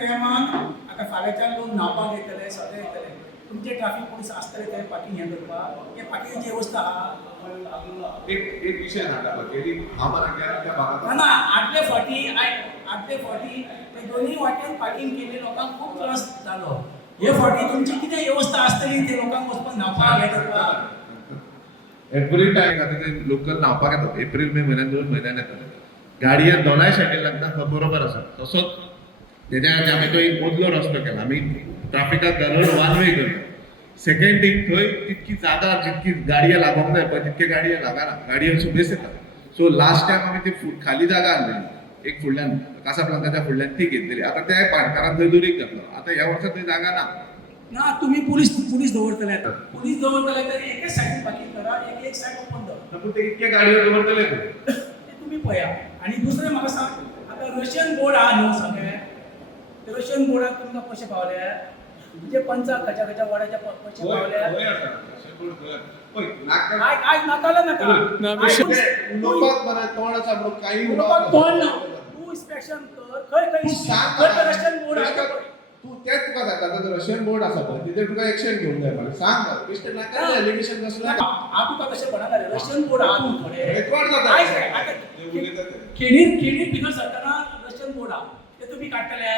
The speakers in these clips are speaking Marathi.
टायमान आतां फाल्यांच्यान लोक न्हावपाक येतले सगळे येतले तुमचे ट्रॅफिक पुलीस आसतले ते पार्किंग हें करपाक हे पार्किंगाची वेवस्था आहा एक विषय हाडला गेली आम्हाला त्या भागात ना आदले फावटी ते दोन्ही वाटेन पार्किंग केले लोकांक खूब त्रास जालो हे फावटी तुमची कितें वेवस्था आसतली ते लोकांक वचपाक न्हावपाक हें करपाक एव्हरी टाइम आता ते लोकल न्हावपाक येतात एप्रिल मे म्हयन्यान 2 म्हयन्यान येतात गाडया दोनाय सायडीन लागता बरोबर आसा तसोच तेज्या आधी आमी तो एक मदलो रस्तो केला आमी ट्रॅफिकाक घालून वन वे करता सेकंड थिंग थंय तितकी जागा जितकी गाडये लागोंक जाय पळय तितके गाडये लागना गाडयो सुबेज येतात सो लास्ट टाइम आमी ती खाली जागा हाडलेली एक फुडल्यान कासाब्लांकाच्या फुडल्यान ती घेतलेली आता त्या पाणकारान थंय दुरीक घातलो आता ह्या वर्सा थंय जागा ना ना तुम्ही पुलीस दवरतले तर एकेच सायडीन पार्किंग करा एक सायड ओपन दवर पूण ते इतके गाडयो दवरतले ते तुम्ही पळया आणि दुसरें म्हाका सांग आतां रशियन बोर्ड आहा न्हू सगळे ते रशियन बोर्डाक तुमकां पयशे पावले म्हणजे पंचाक खंयच्या वड्याच्या पयशे पावले आयज नाका उलोवपाक बरें तोंड आसा म्हणून काही तोंड ना तूं इन्स्पेक्शन कर खंय रशियन बोर्ड आहा तू तेच तुका सांगता रशियन बोर्ड आसा पळय तिथे तुका एक्शन घेवंक जाय मरे सांग मिस्टर नाका एलिगेशन कसला हांव तुका तशें म्हणना रशियन बोर्ड आहा न्हू थोडे रेकॉर्ड जाता खेडीर भितर सरतना रशियन बोर्ड आहा ते तुमी काडटले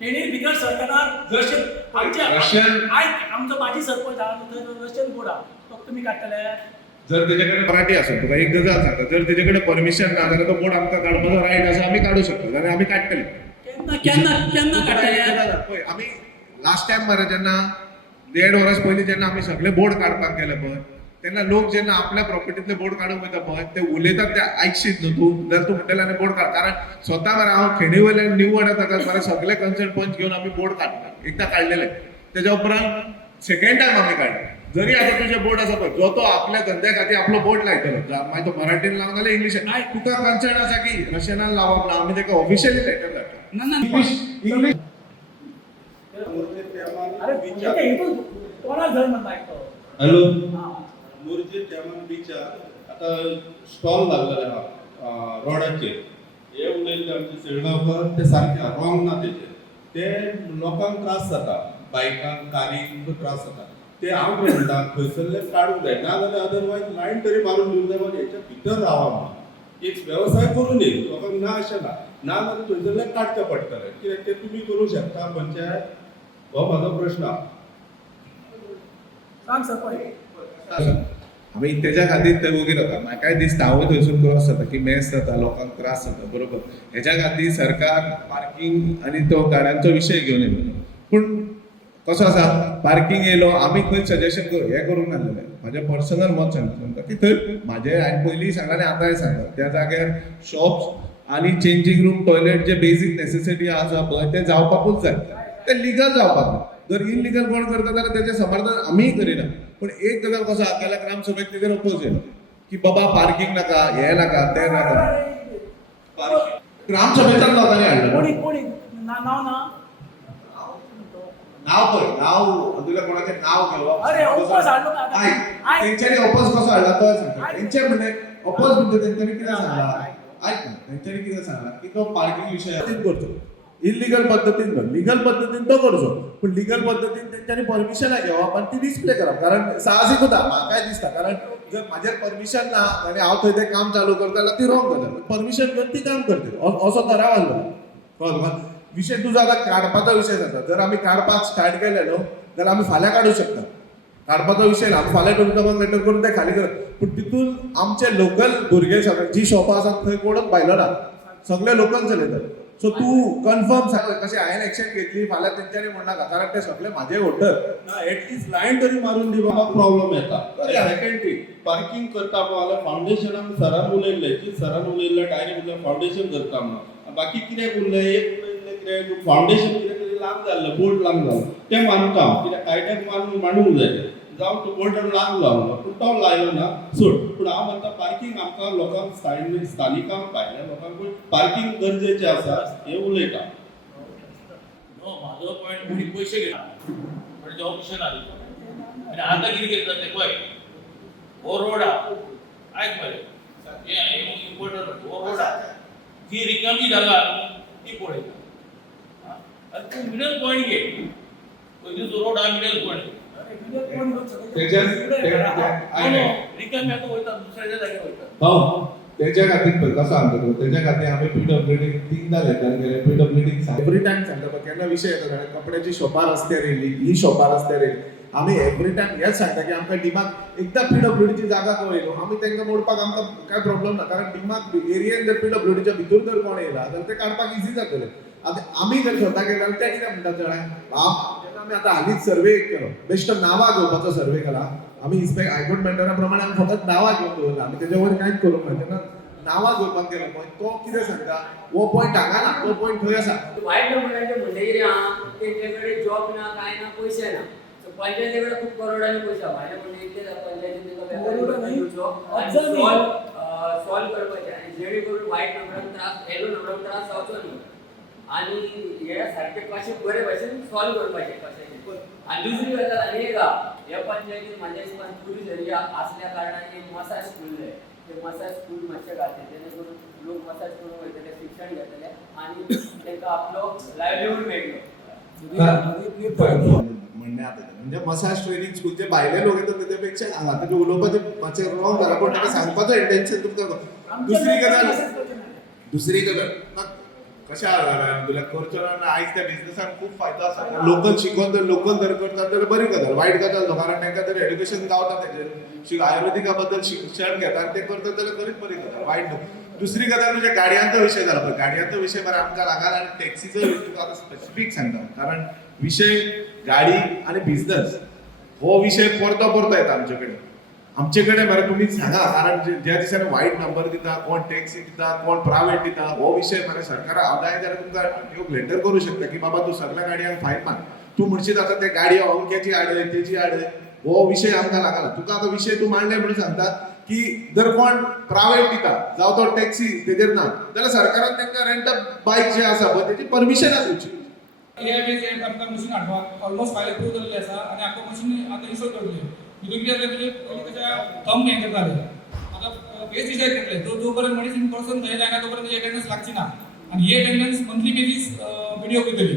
खेडीर भितर सरतना रशियन आमचो माजी सरपंच आहा थंय रशियन बोर्ड आहा तो तुमी काडटले जर तेजेकडे मराठी असेल तुका एक गजाल सांगता जर तेजेकडे परमिशन ना जाल्यार तो बोर्ड आमकां काडपाचो रायट आसा आमी काडू शकता जाल्यार आमी काडटले केन्ना काडटले पळय आमी लास्ट टाइम मरे जेन्ना 1.5 वर्स पयलीं जेन्ना आमी सगळे बोर्ड काडपाक गेले पळय तेन्ना लोक जेन्ना आपल्या प्रॉपर्टीतले बोर्ड काडूंक वयता पळय ते उलयतात ते आयकशीत न्हू तूं जर तूं म्हणटलें आनी बोर्ड काड कारण स्वता मरे हांव खेडी वयल्यान न्यू वडा ताका मरे सगळे कन्सर्न पंच घेवन आमी बोर्ड काडटा एकदां काडलेले तेज्या उपरांत सेकंड टाइम आमी काडले जरी आता तुझे बोर्ड आसा पळय जो तो आपल्या धंद्या खातीर आपलो बोर्ड लायतलो मागीर तो मराठीन लावंक जाल्यार इंग्लिशीन तुका कन्सर्न आसा की रशियनान लावप ना आमी ताका ऑफिशियली लेटर धाडटा ना इंग्लिश अरे कोणाक धर म्हणटा तो हॅलो मुर्जे टॅमन बीचार आता स्टॉल लागलेले आहा रोडाचेर हे उलयल्ले आमचे सेळगांवकर ते सारके रॉंग ना ते लोकांक त्रास जाता बायकांक कारींक त्रास जाता ते हांव म्हणटा खंयसरले काडूंक जाय ना जाल्यार अदरवायज लायन तरी मारून दिवंक जाय वा हेच्या भितर रावा म्हणून एक वेवसाय करून दी लोकांक ना अशें ना ना जाल्यार थंयसरले काडचे पडटले कित्याक ते तुमी करूं शकता पंचायत हो म्हाजो प्रश्न आहा सांग सरपंच आमी तेज्या खातीर ते वगीर जाता म्हाकाय दिसता हांवूय थंयसून क्रॉस जाता की मेस जाता लोकांक त्रास जाता बरोबर हेच्या खातीर सरकार पार्किंग आनी तो गाड्यांचो विशय घेवन येयलो पूण कसो आसा पार्किंग येयलो आमी खंय सजेशन हें करूंक नासलेलें म्हाजें पर्सनल मत सांगता तुमकां की थंय म्हाजें हांवें पयलीं सांगलें आनी आतांय सांगता त्या जाग्यार शॉप्स आनी चेंजींग रूम टॉयलेट जे बेजीक नेसेसिटी आसा पळय ते जावपाकूच जाय ते लिगल जावपाक जाय जर इनलिगल कोण करता जाल्यार तेजें समर्थन आमीय करिना पूण एक गजाल कसो आसा जाल्यार ग्रामसभेक तेजेर अपोज येयलो की बाबा पार्किंग नाका हें नाका तें नाका ग्रामसभेच्यान लोकांनी हाडलें कोणी नाव ना नाव पळय नाव तुला कोणाचें नाव घेवप अरे ओपोज हाडलो तेंच्यांनी ओपोज कसो हाडला तो सांगता तेंचे म्हणजे ओपोज म्हणजे तेंच्यांनी कितें सांगला आयक ना तेंच्यांनी कितें सांगला की तो पार्किंग विशय करचो इलिगल पद्दतीन न्हू लिगल पद्दतीन तो करचो पूण लिगल पद्दतीन तेंच्यांनी परमिशनां घेवप आनी ती डिस्प्ले करप कारण साहसीकूच आहा म्हाकाय दिसता कारण जर म्हाजेर परमिशन ना आनी हांव थंय तें काम चालू करता जाल्यार ती रॉंग गजाल परमिशन घेवन ती काम करतली असो ठराव आसलो विशय तुजो आतां काडपाचो विशय जाता जर आमी काडपाक स्टार्ट केले न्हू जाल्यार आमी फाल्यां काडूं शकता काडपाचो विशय ना आमी फाल्यां टुरिजमाक लेटर करून ते खाली करप पूण तितून आमचे लोकल भुरगे सगळे जी शॉपां आसात थंय कोणूच भायलो ना सगळे लोकल चलयतात सो तूं कन्फर्म सांग कशें हांवें एक्शन घेतली फाल्यां तेंच्यांनी म्हणनाका कारण ते सगळे म्हाजे वोटर ना एटलीस्ट लायन तरी मारून दिवपाक प्रॉब्लेम येता सेकंड थिंग पार्किंग करता पळय फावंडेशनाक सरान उलयल्लें की सरान उलयल्लें डायरेक्ट उलयलें फावंडेशन करता म्हणून बाकी कित्याक उरलें एक उलयल्लें कित्याक फावंडेशन कितें तरी लांब जाल्लें बोर्ड लांब जालो तें मानता हांव कित्याक कायद्याक मांडूंक जाय जावं तो बोर्ड लांब लावलो पूण तो लायलो ना सोड पूण हांव म्हणटा पार्किंग आमकां लोकांक स्थानिकांक भायल्या लोकांक पार्किंग गरजेचें आसा हें उलयता म्हाजो पॉयंट कोणी पयशे घेता म्हणजे ऑप्शन आली आनी आतां कितें करता ते पळय हो रोड आयक मरे हे इम्पॉर्टंट हो रोड जी रिकामी जागा ती पळयता आणि तू मिडल पॉईंट घे. पहिले जो रोड हा मिडल पॉईंट. रिकाम्या तो वयता दुसऱ्या जाग्यार वयता. हो त्याच्या खातीर कसं सांगता त्याच्या खातीर आम्ही पीडब्ल्यूडी 3दा लेटर गेले. पीडब्ल्यूडी एवरी टाइम सांगता केन्ना विषय येता कपड्याची शॉपार रस्त्यार येयली, ही शॉपार रस्त्यार येयली. आम्ही एवरी टाइम हेच सांगता की आमकां डिमाक एकदा पीडब्ल्यूडीची जागा कळयलो आम्ही तांकां मोडपाक आमकां काय प्रॉब्लेम ना. कारण डिमाक एरियेन जर पीडब्ल्यूडीच्या भितर जर कोण येयला जाल्यार ते काडपाक इझी जातलें. आतां आमी जर स्वता केला जाल्यार ते कितें म्हणटात जाणां जेन्ना आमी आतां हालींच सर्वे केलो बेश्ट नांवां घेवपाचो सर्वे केला. आम्ही हायकोर्ट मेंटरा प्रमाणे आमी फकत नांवां घेवन दवरला. आमी तेच्या वयर कांयच करूंक ना. जेन्ना नांवां घेवपाक गेलो पळय तो कितें सांगता हो पॉयंट हांगा ना तो पॉयंट थंय आसा. वायट नंबरांचे म्हणणे कितें आहा तेंचे कडेन जॉब ना काय ना पयशे ना. सो पंचायती कडेन खूब करोडांनी पयशे आहा. वायट म्हणणे इतलें पंचायतीन सॉल्व करपाचें आनी जेणे करून वायट नंबराक त्रास येलो नंबराक त्रास जावचो न्ही आनी हे सारके कशें बरे भाशेन सॉल्व करपाचें कशें. आनी दुसरी गजाल आनी एक आहा ह्या पंचायतीन म्हाज्या हिसपान टुरिस्ट एरिया आसल्या कारणान एक मसाज स्कूल जाय. ते मसाज स्कूल मातशें घालचे जेणे करून लोक मसाज करून वयतले शिक्षण घेतले आनी तांकां आपलो लायव्हलीहूड मेळटलो. म्हणणे आता म्हणजे मसाज ट्रेनिंग स्कूलचे भायले लोक येतात त्याच्यापेक्षा आता ते उलोवपाचें मातशें रॉंग जाला पण ताका सांगपाचो इंटेन्शन तुमकां. दुसरी गजाल कशें आहा तुला करचो ना. आयज त्या बिझनसान खूब फायदो आसा. लोकल शिकोवन जर लोकल जर करतात जाल्यार बरी गजाल. वायट गजाल न्हू कारण तांकां जर एड्युकेशन गावता तेजेर आयुर्वेदिका बद्दल शिक्षण घेतात ते करतात जाल्यार खरीच बरी गजाल वायट न्हू. दुसरी गजाल म्हणजे गाडयांचो विशय जाला पळय गाडयांचो विशय मरे आमकां लागला आनी टॅक्सीचो तुका आतां स्पेसिफीक सांगता. कारण विशय गाडी आनी बिझनस हो विशय परतो परतो येता आमचे कडेन. आमचे कडेन मरे तुमी सांगा कारण ज्या दिसांनी वायट नंबर दिता कोण टॅक्सी दिता कोण प्रायवेट दिता हो विशय मरे सरकारा जाय जाल्यार तुमकां एक लेटर करूं शकता की बाबा तूं सगळ्या गाडयांक फायन मार. तूं म्हणशीत आतां ते गाडयो अमक्याची आडय तेजी आडय हो विशय आमकां लागला. तुका आतां विशय तूं मांडले म्हणून सांगता की जर कोण प्रायवेट दिता जावं तो टॅक्सी तेजेर ना जाल्यार सरकारान तांकां रेंट बायक जे आसा पळय तेजी परमिशनां दिवची. आमकां मशीन हाडपाक ऑलमोस्ट फायल अप्रूव जाल्ली आसा आनी आमकां मशीन आतां इन्स्टॉल करतली. हितून कितें जालें म्हणजे पयलीं तेच्या थंब हें करताले आतां फेस डिसायड करतले जो पर्यंत मनीस इन पर्सन थंय जायना तो पर्यंत तेजी अटेंडन्स लागची ना. आनी ही अटेंडन्स मंथली बेजीस व्हिडिओ वयतली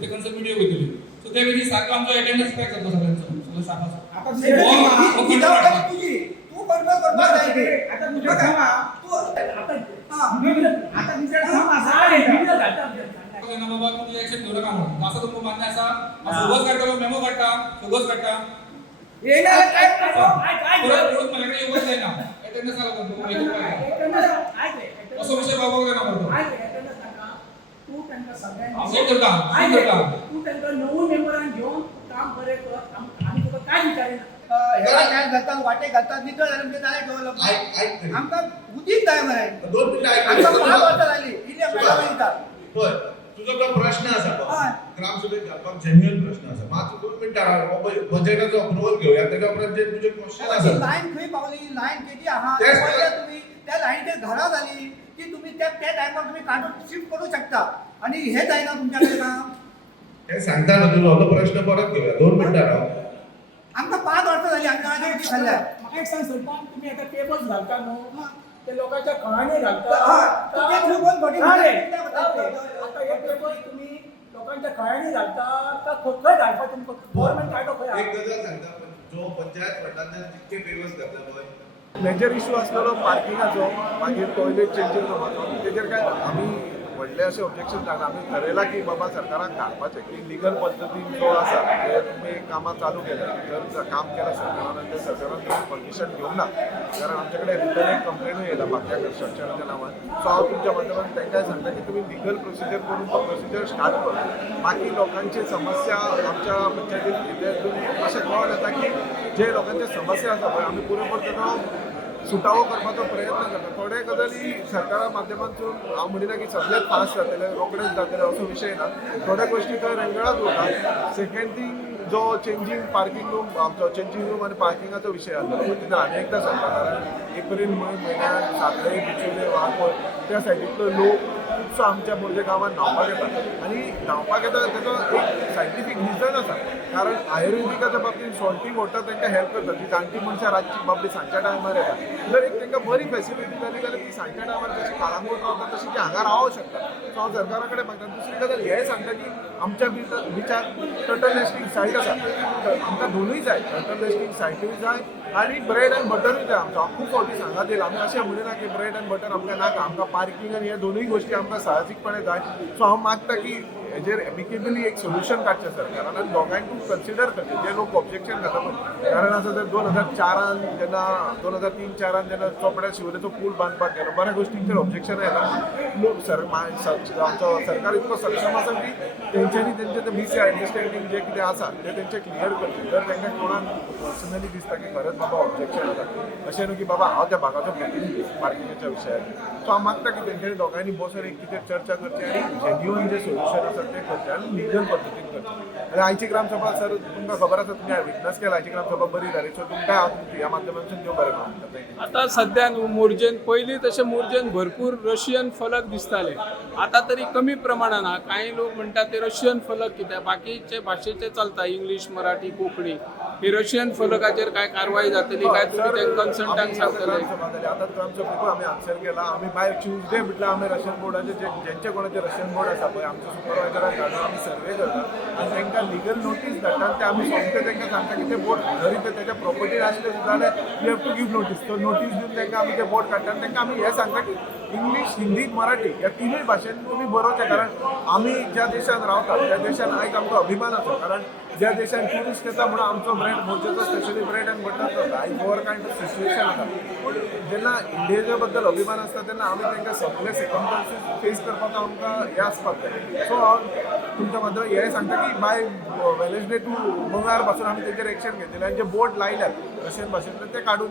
ते कन्सर्न व्हिडिओ वयतली. सो त्या बेजीस सारको आमचो अटेंडन्स ट्रॅक जातलो सगळ्यांचो सगळ्या स्टाफाचो. बाबा तुमची ऍक्शन घेऊ नका म्हणून असं तुमकां मान्य आसा. सगळंच काडटा मेमो काडटा सगळंच काडटा परत माझ्याकडे येवंक जायना अटेंडन्स लागून असो विषय बाबा जायना म्हणतो. तू त्यांना सेट करता तू त्यांना नवून मेंबरांक घेऊन काम बरें कर. आम्ही तुका काय विचारिना. घालतात वाटे घालतात नितळ झालं म्हणजे काय डेव्हलपमेंट आमकां उदीक जाय मरे. 2 मिनिटां आमकां 5 वर्सां जाली इल्ले मॅडम येतात. पळय तुजो तो प्रश्न आसा पळय ग्रामसभेत घालपाक जेन्युइन प्रश्न आसा. मात 2 मिनिटां बजेटाचो अप्रूवल घेवया तेच्या उपरांत जे तुजे क्वेश्चन आसा लायन खंय पावली लायन किती आहा तेच पयले तुम्ही त्या लायनीचेर घरां जाली की तुम्ही त्या टायमार तुम्ही काडून शिफ्ट करू शकता आनी हे जायना तुमच्या कडेन काम. हे सांगता ना तुजो तो प्रश्न परत घेवया 2 मिनिटां राव. आमकां 5 वर्सां जाली आमकां आनी कितें खाल्ल्या. म्हाका एक सांग सरपंच तुम्ही आता टेबल्स घालता न्हू ते लोकांच्या कळांनी घालता. तुमचे थ्रू कोण बॉडी आता एक टेबल तुम्ही लोकांच्या कळांनी घालता का खंय घालता तुमकां गव्हर्नमेंट कायदो खंय एक गजाल सांगता जो पंचायत फंडांतल्यान जितके पेवर्स घातला पळय मेजर इशू आसलेलो पार्किंगाचो मागीर टॉयलेट चेंजींग रूमाचो तेजेर काय आमी व्हडले अशें ऑब्जेक्शन जाता. आमी थारयलां की बाबा सरकाराक धाडपाचें की लिगल पद्दतीन जो आसा जे तुमी कामां चालू केल्या जर काम केलां सरकारान आनी ते सरकारान तुमी परमिशन घेवंक ना कारण आमचे कडेन रिटर्न एक कंप्लेनूय येयला बाकीच्या कन्स्ट्रक्शनाच्या नांवान. सो हांव तुमच्या माध्यमांतल्यान तांकांय सांगता की तुमी लिगल प्रोसिजर करून तो प्रोसिजर स्टार्ट कर. बाकी लोकांची समस्या आमच्या पंचायतीन अशें कळोन येता की जे लोकांचे समस्या आसा पळय आमी पुरो परतो सुटावो करपाचो प्रयत्न करता. थोडे गजाली सरकारा माध्यमांतून हांव म्हणिना की सगळेच फास्ट जातले रोखडेच जातले असो विशय ना. थोड्या गोश्टी थंय रेंगळाच उरता. सेकंड थिंग जो चेंजींग पार्किंग रूम आमचो चेंजींग रूम आनी पार्किंगाचो विशय आसलो तितून आनी एकदां सांगता कारण एप्रील मे म्हयन्यात साखळे बिचोले वाळपय त्या सायडींतलो लोक खुबसो आमच्या मोरजे गांवांत न्हांवपाक येता आनी न्हांवपाक येता तेजो एक सायंटिफीक रिजन आसा कारण आयुर्वेदिकाच्या बाबतींत सॉल्टी वॉटर तांकां हेल्प करता ती जाणटी मनशां रातची बाबडी सांजच्या टायमार येता जर एक तांकां बरी फेसिलिटी जाली जाल्यार ती सांजच्या टायमार जशी काळंगूट रावता तशी ती हांगा रावूं शकता सो हांव सरकारा कडेन मागता दुसरी गजाल हेंय सांगता की आमच्या बिचार टर्टल नेस्टिंग सायट आसा आमकां दोनूय जाय टर्टल नेस्टिंग सायटूय जाय आनी ब्रेड एंड बटरूय जाय आमचो हांव खूब फावटी सांगात येयला आमी अशें म्हणिना की ब्रेड एंड बटर आमकां नाका आमकां पार्किंग आनी हे दोनूय गोश्टी आमकां साहजीकपणे जाय सो हांव मागता की हेजेर एमिकेबली एक सोल्युशन काडचें सरकारान आनी दोगांयकूय कन्सिडर करचें जे लोक ऑब्जेक्शन घालता पळय कारण आसा जर 2004 जेन्ना 2003-04 जेन्ना चोपड्या शिवरेचो पूल बांदपाक गेलो बऱ्या गोश्टींचेर ऑब्जेक्शन येता लोक आमचो सरकार इतको सक्षम आसा की तेंच्यांनी तेंचे ते मिस अंडरस्टँडींग जे कितें आसा ते तेंचे क्लियर करचे जर तांकां कोणाक पर्सनली दिसता की खरेंच बाबा ऑब्जेक्शन आसा अशें न्हू की बाबा हांव त्या भागाचो प्रतिनिधी पार्किंगाच्या विशयार सो हांव मागता की तेंच्यांनी दोगांयनी बसून एक कितें चर्चा करची आनी जेन्युअन जे सोल्युशन आसा ते करचे आनी लिगल पद्दतीन करचे आनी आयची ग्रामसभा सर तुमकां खबर आसा तुमी विटनस केला आयची ग्रामसभा बरी जाली सो तुमकां हांव ह्या माध्यमांतल्यान देव बरें म्हणटा आतां सध्या न्हू मोरजेन पयलीं तशें मोरजेन भरपूर रशियन फलक दिसताले आतां तरी कमी प्रमाणान आहा कांय लोक म्हणटात ते रशियन फलक कित्याक बाकीचे भाशेचे चलता इंग्लीश मराठी कोंकणी ही रशियन फलकाचेर काय कारवाई जातली काय तुमी तेंका कन्सल्टंटांक सांगतले आतां ग्रामसभेकूय आमी आन्सर केला आमी भायर ट्यूजडे म्हटल्यार आमी रशियन बोर्डाचे जेंचे कोणाचे रशियन बोर्ड आसा पळय आमच्या सुपरवायझराक घालून आमी सर्वे करता आनी तांकां लिगल नोटीस धाडटा आनी ते आमी सोमते तांकां सांगता की ते बोर्ड जरी ते तेच्या प्रॉपर्टीर आसले सुद्दां जाल्यार you have to give notice तो नोटीस दिवन तांकां आमी ते बोर्ड काडटा आनी तांकां आमी हें सांगता की इंग्लीश हिंदी मराठी ह्या तिनूय भाशेन तुमी बरोवचें कारण आमी ज्या देशान रावतात त्या देशान आयज आमचो अभिमान आसा कारण ज्या देशान ट्युरिस्ट येता म्हणून आमचो ब्रँड मोरजेचो स्पेशली ब्रेड एंड बटर जाता आयज ओवर कायंड ऑफ सिच्युएशन आसा पूण जेन्ना इंडियेच्या बद्दल अभिमान आसता तेन्ना आमी तांकां सगळे सर्कमस्टन्सीस फेस करपाक आमकां हें आसपाक जाय सो हांव तुमच्या माध्यमांतल्यान हेंय सांगता की बाय वेनसडे टू मंगळार पासून आमी तेचेर एक्शन घेतलें आनी जे बोर्ड लायल्यात रशियन भाशेंतले ते काडून